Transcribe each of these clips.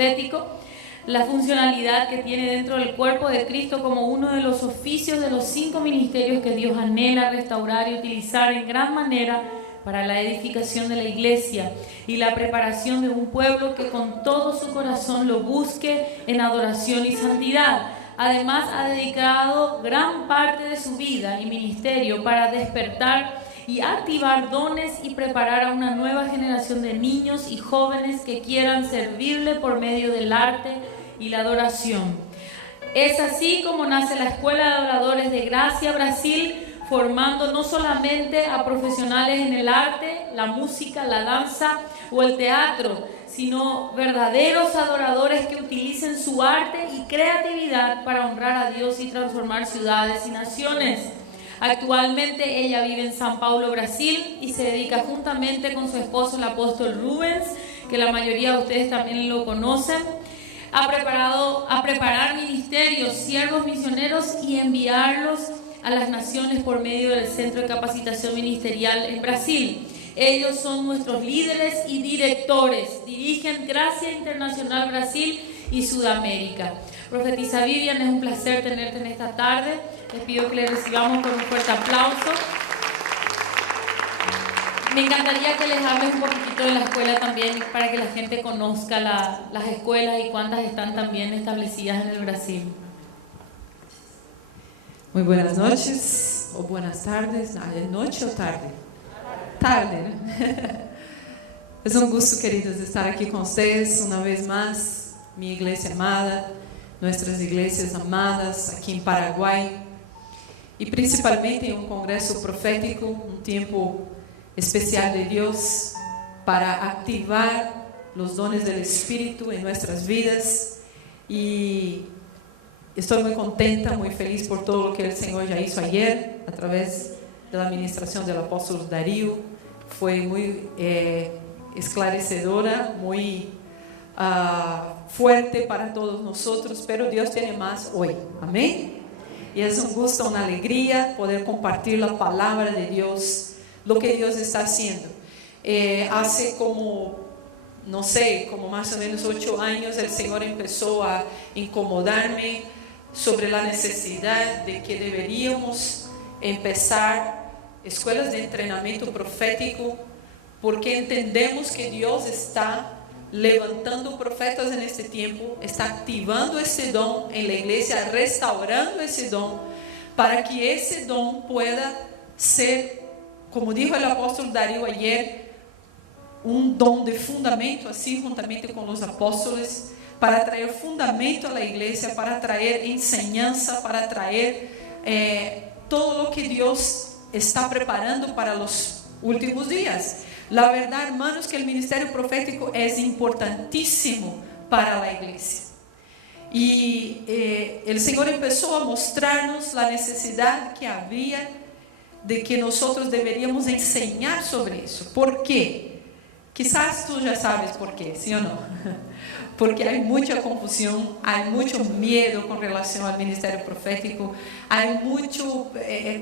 profético, la funcionalidad que tiene dentro del cuerpo de Cristo como uno de los oficios de los 5 ministerios que Dios anhela restaurar y utilizar en gran manera para la edificación de la iglesia y la preparación de un pueblo que con todo su corazón lo busque en adoración y santidad. Además, ha dedicado gran parte de su vida y ministerio para despertar y activar dones y preparar a una nueva generación de niños y jóvenes que quieran servirle por medio del arte y la adoración. Es así como nace la Escuela de Adoradores de Gracia Brasil, formando no solamente a profesionales en el arte, la música, la danza o el teatro, sino verdaderos adoradores que utilicen su arte y creatividad para honrar a Dios y transformar ciudades y naciones. Actualmente ella vive en São Paulo, Brasil, y se dedica juntamente con su esposo, el apóstol Rubens, que la mayoría de ustedes también lo conocen, a preparar ministerios, siervos misioneros y enviarlos a las naciones por medio del Centro de Capacitación Ministerial en Brasil. Ellos son nuestros líderes y directores, dirigen Gracia Internacional Brasil y Sudamérica. Profetisa Vivian, es un placer tenerte en esta tarde. Les pido que le recibamos con un fuerte aplauso. Me encantaría que les hables un poquitito de la escuela también para que la gente conozca las escuelas y cuántas están también establecidas en el Brasil. Muy buenas noches o buenas tardes, noche o tarde? Tarde, ¿no? Es un gusto, queridos, estar aquí con ustedes una vez más, mi iglesia amada, nuestras iglesias amadas aquí en Paraguay, y principalmente en un congreso profético, un tiempo especial de Dios para activar los dones del Espíritu en nuestras vidas. Y estoy muy contenta, muy feliz por todo lo que el Señor ya hizo ayer a través de la administración del apóstol Darío. Fue muy esclarecedora, muy fuerte para todos nosotros, pero Dios tiene más hoy. Amén. Y es un gusto, una alegría poder compartir la palabra de Dios, lo que Dios está haciendo. Hace como, no sé, como más o menos 8 años el Señor empezó a incomodarme sobre la necesidad de que deberíamos empezar escuelas de entrenamiento profético, porque entendemos que Dios está levantando profetas en este tiempo, está activando ese don en la iglesia, restaurando ese don, para que ese don pueda ser, como dijo el apóstol Darío ayer, un don de fundamento, así juntamente con los apóstoles, para traer fundamento a la iglesia, para traer enseñanza, para traer todo lo que Dios está preparando para los últimos días. La verdad, hermanos, que el ministerio profético es importantísimo para la iglesia. Y el Señor empezó a mostrarnos la necesidad que había de que nosotros deberíamos enseñar sobre eso. ¿Por qué? Quizás tú ya sabes por qué, ¿sí o no? Porque hay mucha confusión, hay mucho miedo con relación al ministerio profético, hay mucho,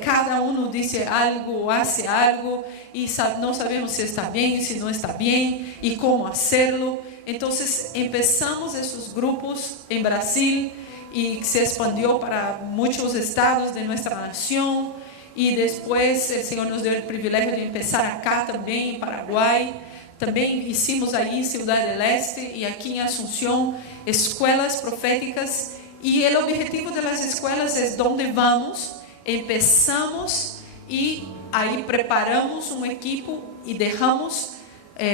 cada uno dice algo, hace algo, y no sabemos si está bien, si no está bien, y cómo hacerlo. Entonces empezamos esos grupos en Brasil, y se expandió para muchos estados de nuestra nación, y después el Señor nos dio el privilegio de empezar acá también, en Paraguay. Também hicimos aí em Ciudad del Este e aqui em Asunción escuelas proféticas, e o objetivo das escuelas é donde vamos, empezamos e aí preparamos um equipo e deixamos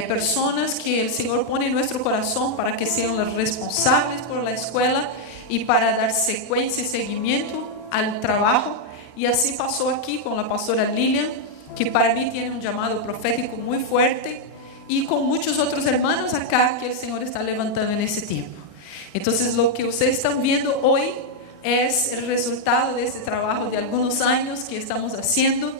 pessoas que o Senhor põe em nosso coração para que sejam os responsáveis por la escuela e para dar sequência e seguimento ao trabalho. E assim passou aqui com a pastora Lilian, que para mim tem um chamado profético muito forte, y con muchos otros hermanos acá que el Señor está levantando en ese tiempo. Entonces lo que ustedes están viendo hoy es el resultado de este trabajo de algunos años que estamos haciendo,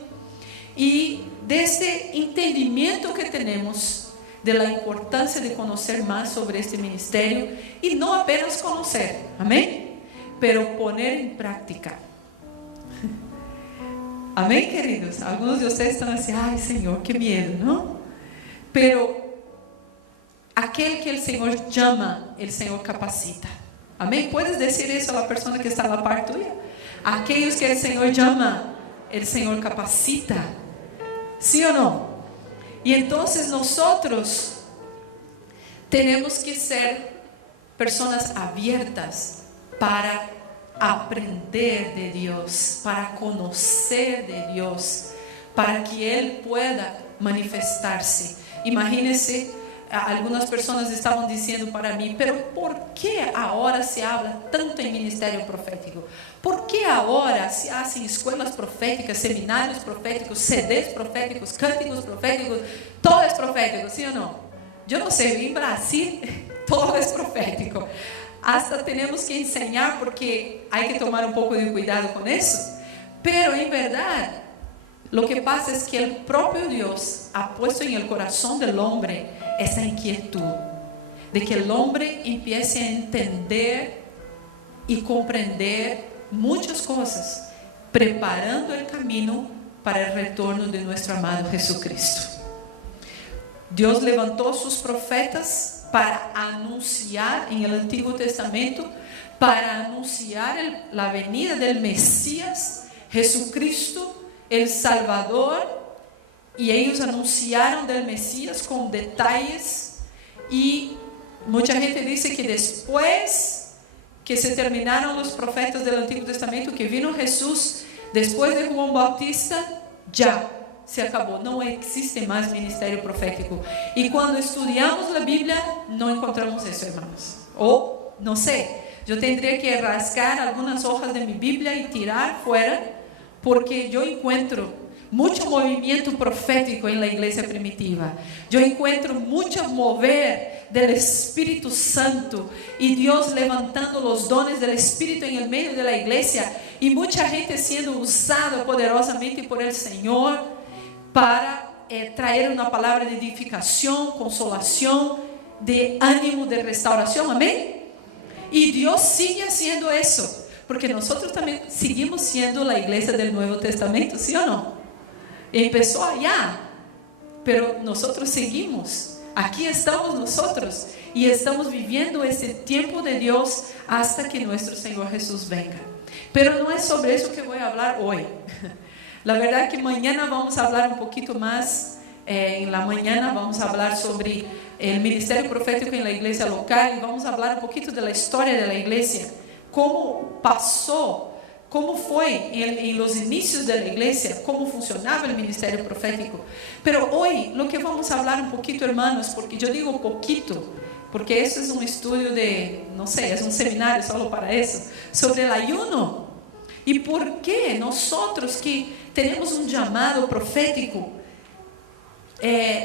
y de este entendimiento que tenemos de la importancia de conocer más sobre este ministerio, y no apenas conocer, amén, pero poner en práctica. Amén, queridos. Algunos de ustedes están así, ay Señor, qué miedo, ¿no? Pero aquel que el Señor llama, el Señor capacita. Amén. ¿Puedes decir eso a la persona que está a la par tuya? Aquellos que el Señor llama, el Señor capacita. ¿Sí o no? Y entonces nosotros tenemos que ser personas abiertas para aprender de Dios, para conocer de Dios, para que Él pueda manifestarse. Imagínense, algunas personas estaban diciendo para mí, pero ¿por qué ahora se habla tanto en ministerio profético? ¿Por qué ahora se hacen escuelas proféticas, seminarios proféticos, CDs proféticos, cánticos proféticos? Todo es profético, ¿sí o no? Yo no sé, en Brasil todo es profético. Hasta tenemos que enseñar porque hay que tomar un poco de cuidado con eso. Pero en verdad, lo que pasa es que el propio Dios ha puesto en el corazón del hombre esa inquietud de que el hombre empiece a entender y comprender muchas cosas, preparando el camino para el retorno de nuestro amado Jesucristo. Dios levantó sus profetas para anunciar en el Antiguo Testamento, para anunciar la venida del Mesías, Jesucristo, el Salvador. Y ellos anunciaron del Mesías con detalles. Y mucha gente dice que después que se terminaron los profetas del Antiguo Testamento, que vino Jesús, después de Juan Bautista, ya se acabó, no existe más ministerio profético. Y cuando estudiamos la Biblia no encontramos eso, hermanos. O no sé, yo tendría que rascar algunas hojas de mi Biblia y tirar fuera, porque yo encuentro mucho movimiento profético en la iglesia primitiva. Yo encuentro mucho mover del Espíritu Santo y Dios levantando los dones del Espíritu en el medio de la iglesia, y mucha gente siendo usada poderosamente por el Señor para traer una palabra de edificación, consolación, de ánimo, de restauración. Amén. Y Dios sigue haciendo eso, porque nosotros también seguimos siendo la iglesia del Nuevo Testamento, ¿sí o no? Empezó allá, pero nosotros seguimos. Aquí estamos nosotros y estamos viviendo este tiempo de Dios hasta que nuestro Señor Jesús venga. Pero no es sobre eso que voy a hablar hoy. La verdad que mañana vamos a hablar un poquito más. En la mañana vamos a hablar sobre el ministerio profético en la iglesia local, y vamos a hablar un poquito de la historia de la iglesia, cómo pasó, cómo fue en los inicios de la iglesia, cómo funcionaba el ministerio profético. Pero hoy lo que vamos a hablar un poquito, hermanos, porque yo digo poquito, porque eso es un estudio de, no sé, es un seminario solo para eso, sobre el ayuno. Y por qué nosotros que tenemos un llamado profético,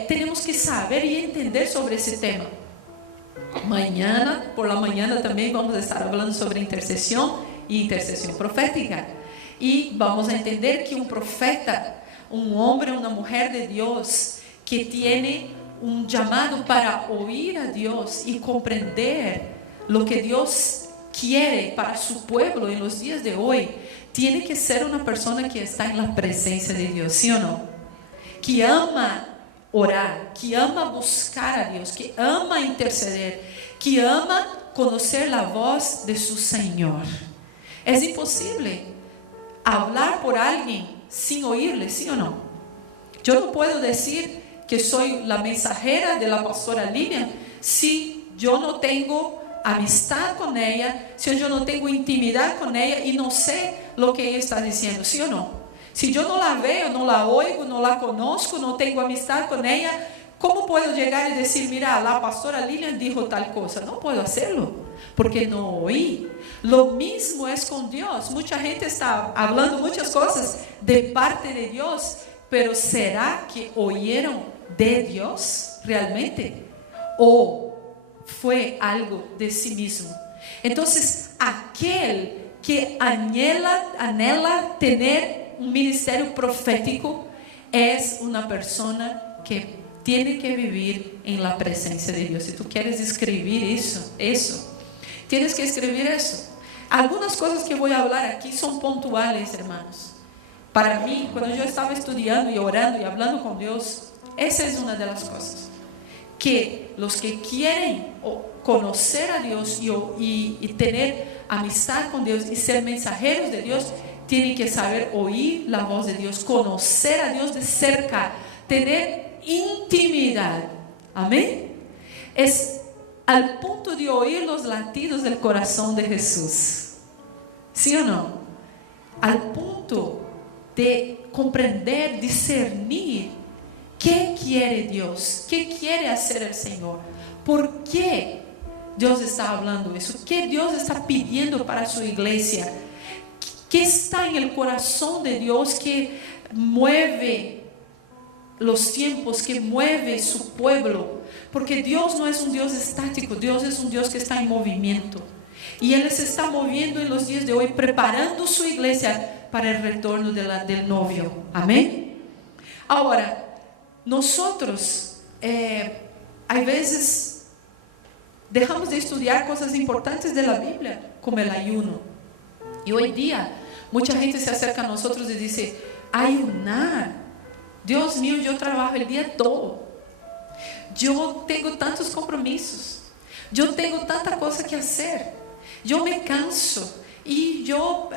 tenemos que saber y entender sobre ese tema. Mañana, por la mañana también vamos a estar hablando sobre intercesión y intercesión profética. Y vamos a entender que un profeta, un hombre, una mujer de Dios, que tiene un llamado para oír a Dios y comprender lo que Dios quiere para su pueblo en los días de hoy, tiene que ser una persona que está en la presencia de Dios, ¿sí o no? Que ama orar, que ama buscar a Dios, que ama interceder, que ama conocer la voz de su Señor. Es imposible hablar por alguien sin oírle, ¿sí o no? Yo no puedo decir que soy la mensajera de la pastora Lilian si yo no tengo amistad con ella, si yo no tengo intimidad con ella y no sé lo que ella está diciendo, ¿sí o no? Si yo no la veo, no la oigo, no la conozco, no tengo amistad con ella, ¿cómo puedo llegar y decir, mira, la pastora Lilian dijo tal cosa? No puedo hacerlo, porque no oí. Lo mismo es con Dios. Mucha gente está hablando muchas cosas de parte de Dios, pero ¿será que oyeron de Dios realmente? ¿O fue algo de sí mismo? Entonces, aquel que anhela tener un ministerio profético es una persona que tiene que vivir en la presencia de Dios. Si tú quieres escribir eso, tienes que escribir eso. Algunas cosas que voy a hablar aquí son puntuales, hermanos. Para mí, cuando yo estaba estudiando y orando y hablando con Dios, esa es una de las cosas. que los que quieren conocer a Dios y tener amistad con Dios y ser mensajeros de Dios, tienen que saber oír la voz de Dios, conocer a Dios de cerca, tener intimidad. Amén. Es al punto de oír los latidos del corazón de Jesús. ¿Sí o no? Al punto de comprender, discernir qué quiere Dios, qué quiere hacer el Señor, por qué Dios está hablando eso, qué Dios está pidiendo para su iglesia, qué está en el corazón de Dios que mueve los tiempos, que mueve su pueblo. Porque Dios no es un Dios estático, Dios es un Dios que está en movimiento. Y Él se está moviendo en los días de hoy, preparando su iglesia para el retorno del novio. Amén. Ahora, nosotros, hay veces, dejamos de estudiar cosas importantes de la Biblia, como el ayuno. Y hoy día, mucha gente se acerca a nosotros y dice, ayunar. Dios mío, yo trabajo el día todo. Yo tengo tantos compromisos. Yo tengo tanta cosa que hacer. Yo me canso. Y yo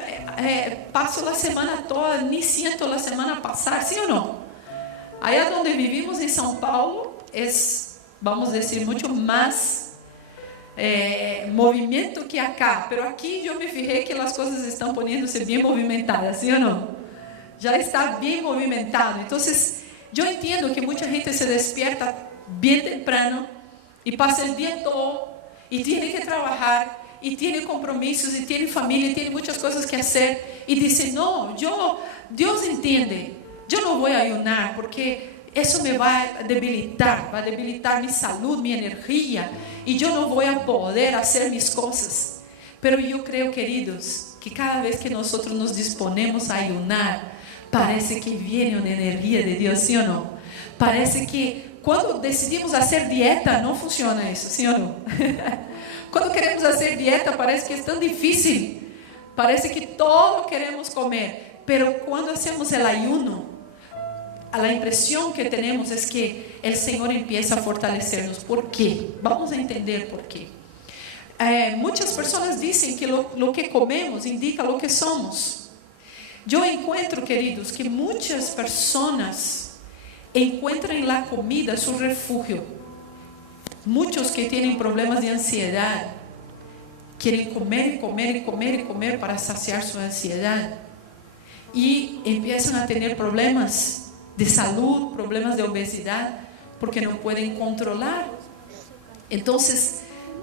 paso la semana toda, ni siento la semana pasar, ¿sí o no? Allá donde vivimos en São Paulo es, vamos a decir, mucho más movimiento que acá. Pero aquí yo me fijé que las cosas están poniéndose bien movimentadas, ¿sí o no? Ya está bien movimentado. Entonces, yo entiendo que mucha gente se despierta bien temprano y pasa el día todo y tiene que trabajar y tiene compromisos y tiene familia y tiene muchas cosas que hacer y dice, no, Dios entiende, yo no voy a ayunar porque eso me va a debilitar mi salud, mi energía, y yo no voy a poder hacer mis cosas. Pero yo creo, queridos, que cada vez que nosotros nos disponemos a ayunar, parece que viene una energía de Dios, ¿sí o no? Parece que cuando decidimos hacer dieta, no funciona eso, ¿sí o no? Cuando queremos hacer dieta, parece que es tan difícil. Parece que todo queremos comer. Pero cuando hacemos el ayuno, la impresión que tenemos es que el Señor empieza a fortalecernos. ¿Por qué? Vamos a entender por qué. Muchas personas dicen que lo que comemos indica lo que somos. Yo encuentro, queridos, que muchas personas encuentran en la comida su refugio. Muchos que tienen problemas de ansiedad quieren comer y comer y comer y comer para saciar su ansiedad y empiezan a tener problemas de salud, problemas de obesidad, porque no pueden controlar. Entonces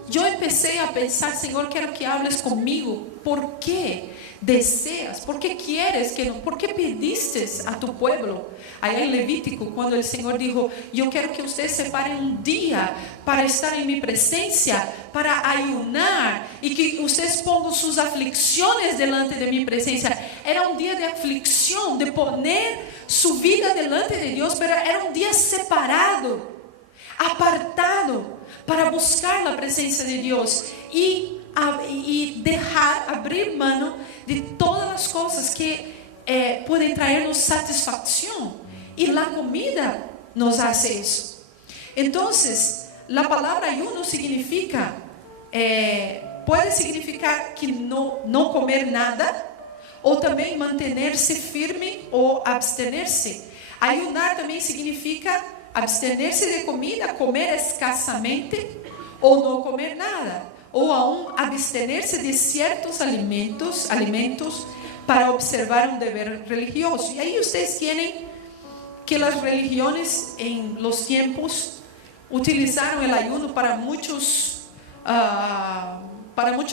yo empecé a pensar, Señor, quiero que hables conmigo. ¿Por qué deseas? ¿Por qué quieres que no? ¿Por qué pediste a tu pueblo? Allá en Levítico, cuando el Señor dijo, yo quiero que ustedes separen un día para estar en mi presencia, para ayunar, y que ustedes pongan sus aflicciones delante de mi presencia. Era un día de aflicción, de poner su vida delante de Dios, pero era un día separado, apartado, para buscar la presencia de Dios y abrir mano de todas las cosas que pueden traernos satisfacción, y la comida nos hace eso. Entonces, la palabra ayuno significa, puede significar que no comer nada, o también mantenerse firme o abstenerse. Ayunar también significa abstenerse de comida, comer escasamente o no comer nada, ou aún abstenerse de ciertos alimentos para observar un deber religioso. Y ahí ustedes tienen que las religiones en los tiempos utilizaron el ayuno para muchos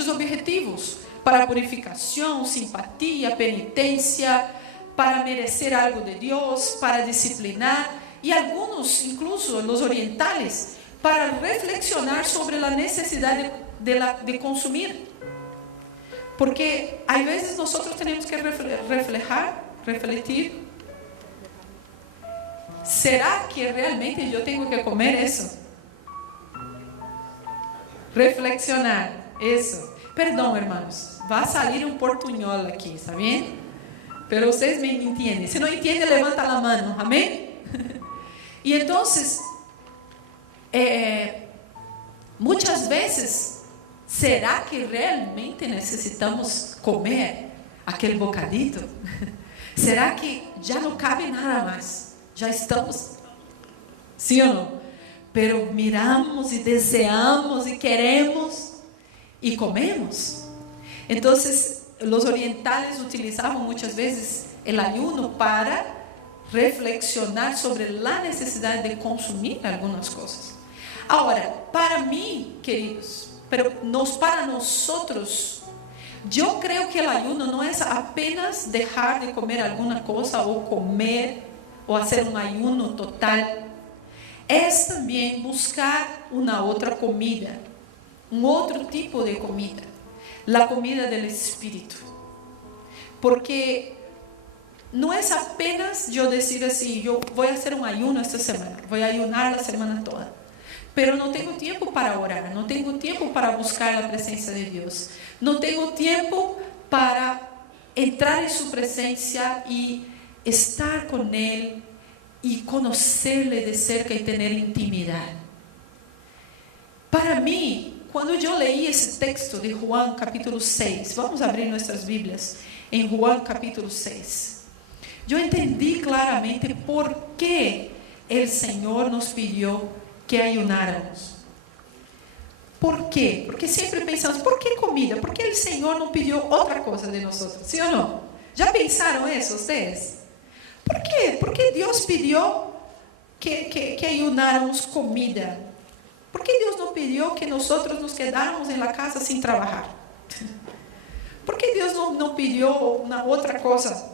objetivos, para purificación, simpatía, penitencia, para merecer algo de Dios, para disciplinar, y algunos, incluso los orientales, para reflexionar sobre la necesidad de consumir. Porque hay veces nosotros tenemos que refletir. ¿Será que realmente yo tengo que comer eso? Reflexionar, eso. Perdón, hermanos, va a salir un portuñol aquí, ¿está bien? Pero ustedes me entienden. Si no entiende, levanta la mano, amén. Y entonces, muchas veces, ¿será que realmente necesitamos comer aquel bocadito? ¿Será que ya no cabe nada más? Ya estamos, ¿sí o no? Pero miramos y deseamos y queremos y comemos. Entonces, los orientales utilizaban muchas veces el ayuno para reflexionar sobre la necesidad de consumir algunas cosas. Ahora, para mí, queridos, pero para nosotros, yo creo que el ayuno no es apenas dejar de comer alguna cosa o comer o hacer un ayuno total. Es también buscar una otra comida, un otro tipo de comida, la comida del Espíritu. Porque no es apenas yo decir así, yo voy a hacer un ayuno esta semana, voy a ayunar la semana toda, pero no tengo tiempo para orar, no tengo tiempo para buscar la presencia de Dios, no tengo tiempo para entrar en su presencia y estar con Él y conocerle de cerca y tener intimidad. Para mí, cuando yo leí ese texto de Juan capítulo 6, vamos a abrir nuestras Biblias en Juan capítulo 6, yo entendí claramente por qué el Señor nos pidió que ayunáramos. ¿Por qué? Porque siempre pensamos, ¿por qué comida? ¿Por qué el Señor no pidió otra cosa de nosotros? ¿Sí o no? ¿Ya pensaron eso ustedes? ¿Por qué? ¿Por qué Dios pidió que ayunáramos comida? ¿Por qué Dios no pidió que nosotros nos quedáramos en la casa sin trabajar? ¿Por qué Dios no pidió una otra cosa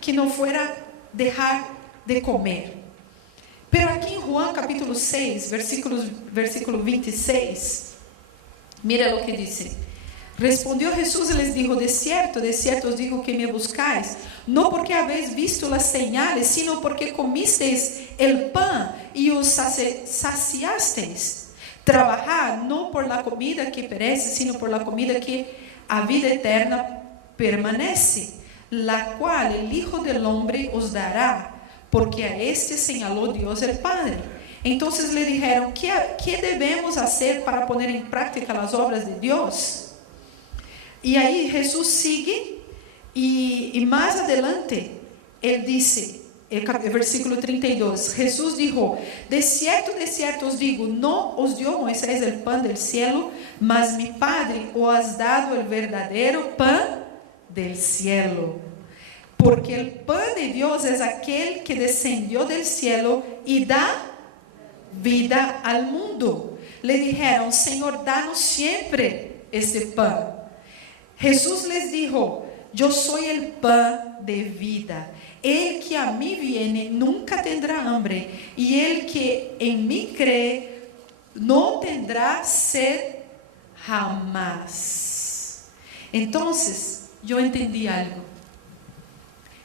que no fuera dejar de comer? Pero aquí en Juan capítulo 6, versículo 26, mira lo que dice. Respondió Jesús y les dijo: de cierto os digo que me buscáis, no porque habéis visto las señales, sino porque comisteis el pan y os saciasteis. Trabajad no por la comida que perece, sino por la comida que a vida eterna permanece, la cual el Hijo del Hombre os dará, porque a este señaló Dios el Padre. Entonces le dijeron: ¿qué debemos hacer para poner en práctica las obras de Dios? Y ahí Jesús sigue y más adelante Él dice, el versículo 32, Jesús dijo: de cierto os digo, no os dio Moisés el pan del cielo, mas mi Padre os ha dado el verdadero pan del cielo. Porque el pan de Dios es aquel que descendió del cielo y da vida al mundo. Le dijeron: Señor, danos siempre este pan. Jesús les dijo: yo soy el pan de vida. El que a mí viene nunca tendrá hambre, y el que en mí cree no tendrá sed jamás. Entonces, yo entendí algo,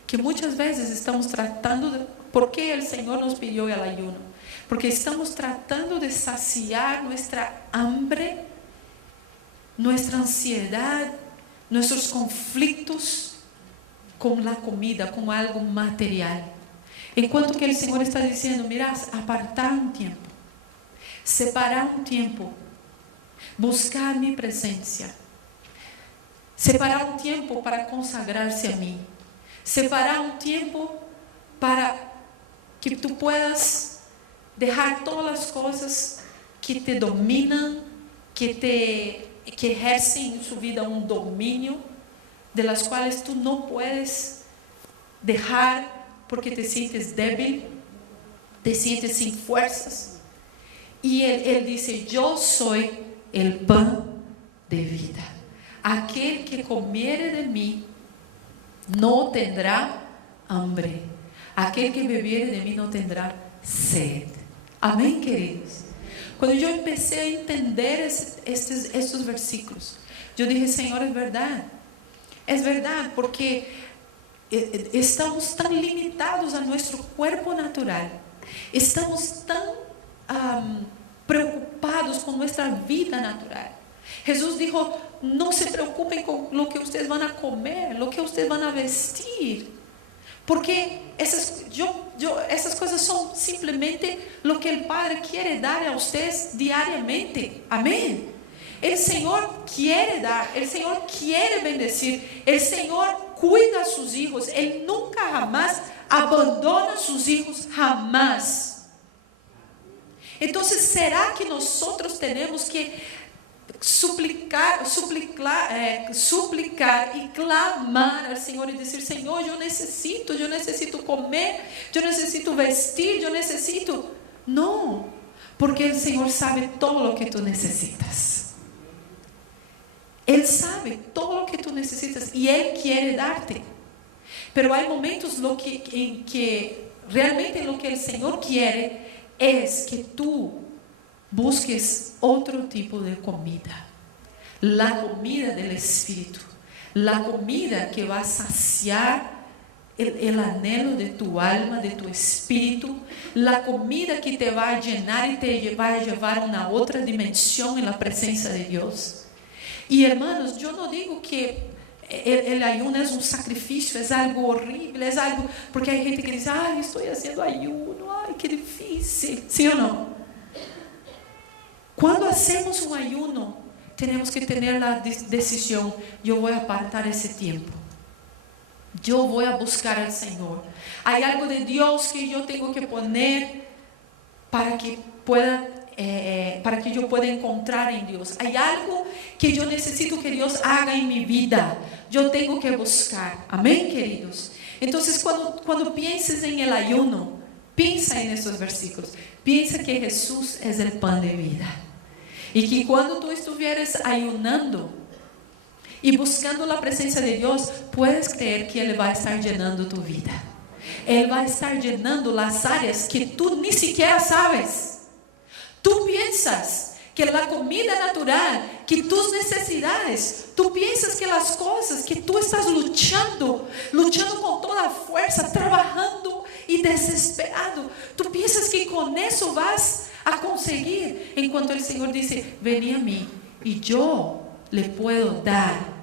que muchas veces estamos tratando de... ¿Por qué el Señor nos pidió el ayuno? Porque estamos tratando de saciar nuestra hambre, nuestra ansiedad, nuestros conflictos con la comida, con algo material. En cuanto que el Señor está diciendo: mira, apartar un tiempo, separar un tiempo, buscar mi presencia, separar un tiempo para consagrarse a mí, separar un tiempo para que tú puedas dejar todas las cosas que te dominan, que ejercen en su vida un dominio, de las cuales tú no puedes dejar porque te sientes débil, te sientes sin fuerzas. Y Él dice: yo soy el pan de vida. Aquel que comiere de mí no tendrá hambre. Aquel que bebiere de mí no tendrá sed. Amén, queridos. Cuando yo empecé a entender estos versículos, yo dije: Señor, es verdad, porque estamos tan limitados a nuestro cuerpo natural, estamos tan preocupados con nuestra vida natural. Jesús dijo: no se preocupen con lo que ustedes van a comer, lo que ustedes van a vestir, porque esas cosas son simplemente lo que el Padre quiere dar a ustedes diariamente. Amén. El Señor quiere dar, el Señor quiere bendecir, el Señor cuida a sus hijos, Él nunca jamás abandona a sus hijos, jamás. Entonces, ¿será que nosotros tenemos que suplicar y clamar al Señor y decir: Señor, yo necesito comer, yo necesito vestir, yo necesito? No, porque el Señor sabe todo lo que tú necesitas. Él sabe todo lo que tú necesitas y Él quiere darte. Pero hay momentos en que realmente lo que el Señor quiere es que tú busques otro tipo de comida. La comida del Espíritu. La comida que va a saciar el anhelo de tu alma, de tu espíritu. La comida que te va a llenar y te va a llevar a una otra dimensión en la presencia de Dios. Y hermanos, yo no digo que el ayuno es un sacrificio, es algo horrible, es algo, porque hay gente que dice: ay, estoy haciendo ayuno, ay, qué difícil. ¿Sí o no? Cuando hacemos un ayuno, tenemos que tener la decisión: yo voy a apartar ese tiempo, yo voy a buscar al Señor. Hay algo de Dios que yo tengo que poner para que yo pueda encontrar en Dios. Hay algo que yo necesito que Dios haga en mi vida. Yo tengo que buscar. Amén, queridos. Entonces, cuando pienses en el ayuno, piensa en estos versículos. Piensa que Jesús es el pan de vida. Y que cuando tú estuvieras ayunando y buscando la presencia de Dios, puedes creer que Él va a estar llenando tu vida. Él va a estar llenando las áreas que tú ni siquiera sabes. Tú piensas que la comida natural, que tus necesidades, tú piensas que las cosas que tú estás luchando con toda fuerza, trabajando y desesperado, tú piensas que con eso vas a conseguir, en cuanto el Señor dice: ven a mí y yo le puedo dar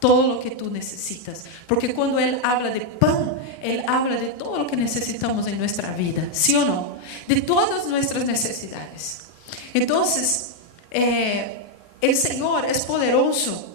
todo lo que tú necesitas. Porque cuando Él habla de pan, Él habla de todo lo que necesitamos en nuestra vida, ¿sí o no? De todas nuestras necesidades. Entonces, el Señor es poderoso